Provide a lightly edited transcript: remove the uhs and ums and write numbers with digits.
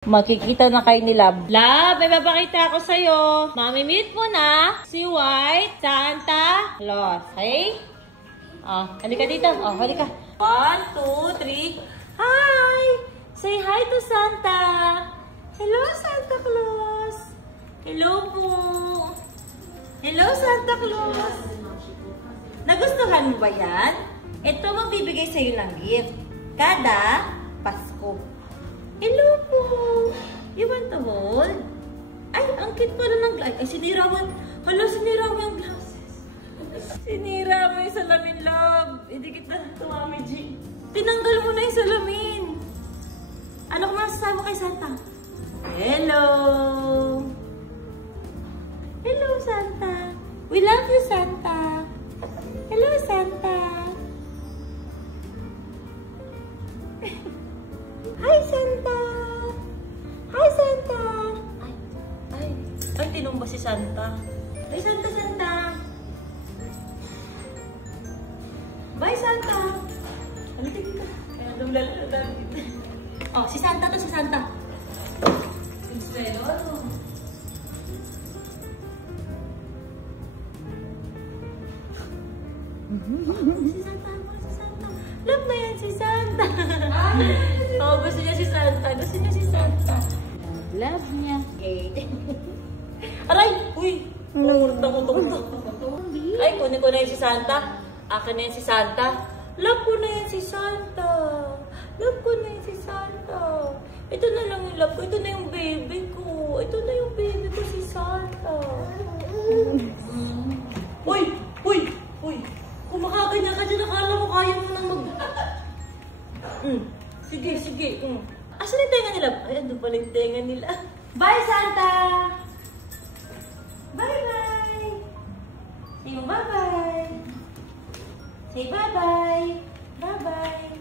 Makikita na kayo ni Love. Love, may papakita ako sa'yo. Mamimit mo na si White Santa Claus. Okay? Oh, halika dito. Oh, halika. 1, 2, 3. Hi! Say hi to Santa. Hello, Santa Claus. Hello po. Hello, Santa Claus. Nagustuhan mo ba yan? Ito magbibigay sa'yo ng gift. Kada Pasko. Hello po! You want to hold? Ay, ang cute pala ng glasses. Ay, sinira mo. Hala, sinira mo yung glasses. Sinira mo yung salamin, Love. Hindi kita tumami, G. Tinanggal mo na yung salamin. Ano kung masasabi kay Santa? Hello! Hello, Santa. We love you, Santa. Hello, Santa. Hi, Santa! Hi, Santa! Ay, tinumba si Santa. Ay, Santa, Santa! Bye, Santa! Halika dito. Kaya dumlala dito. Oh, si Santa to, si Santa. Instead, ano? Si Santa, si Santa. Love na yan si Santa. Oh, gusto niya si Santa. Gusto niya si Santa. Love niya. Okay. Aray! Uy! Tumutong. Ay, kunin ko na yan si Santa. Akin na yan si Santa. Love ko na yan si Santa. Love ko na yan si Santa. Ito na lang yung love ko. Ito na yung baby ko. Ito na yung baby ko si Santa. Uy! Uy! Uy! Kung makaganyan ka dyan, nakala mo kaya mo nang mag... Sige, sige. Asan yung tenga nila? Ay, ando pala yung tenga nila. Bye, Santa! Bye-bye! Say mo bye-bye! Say bye-bye! Bye-bye!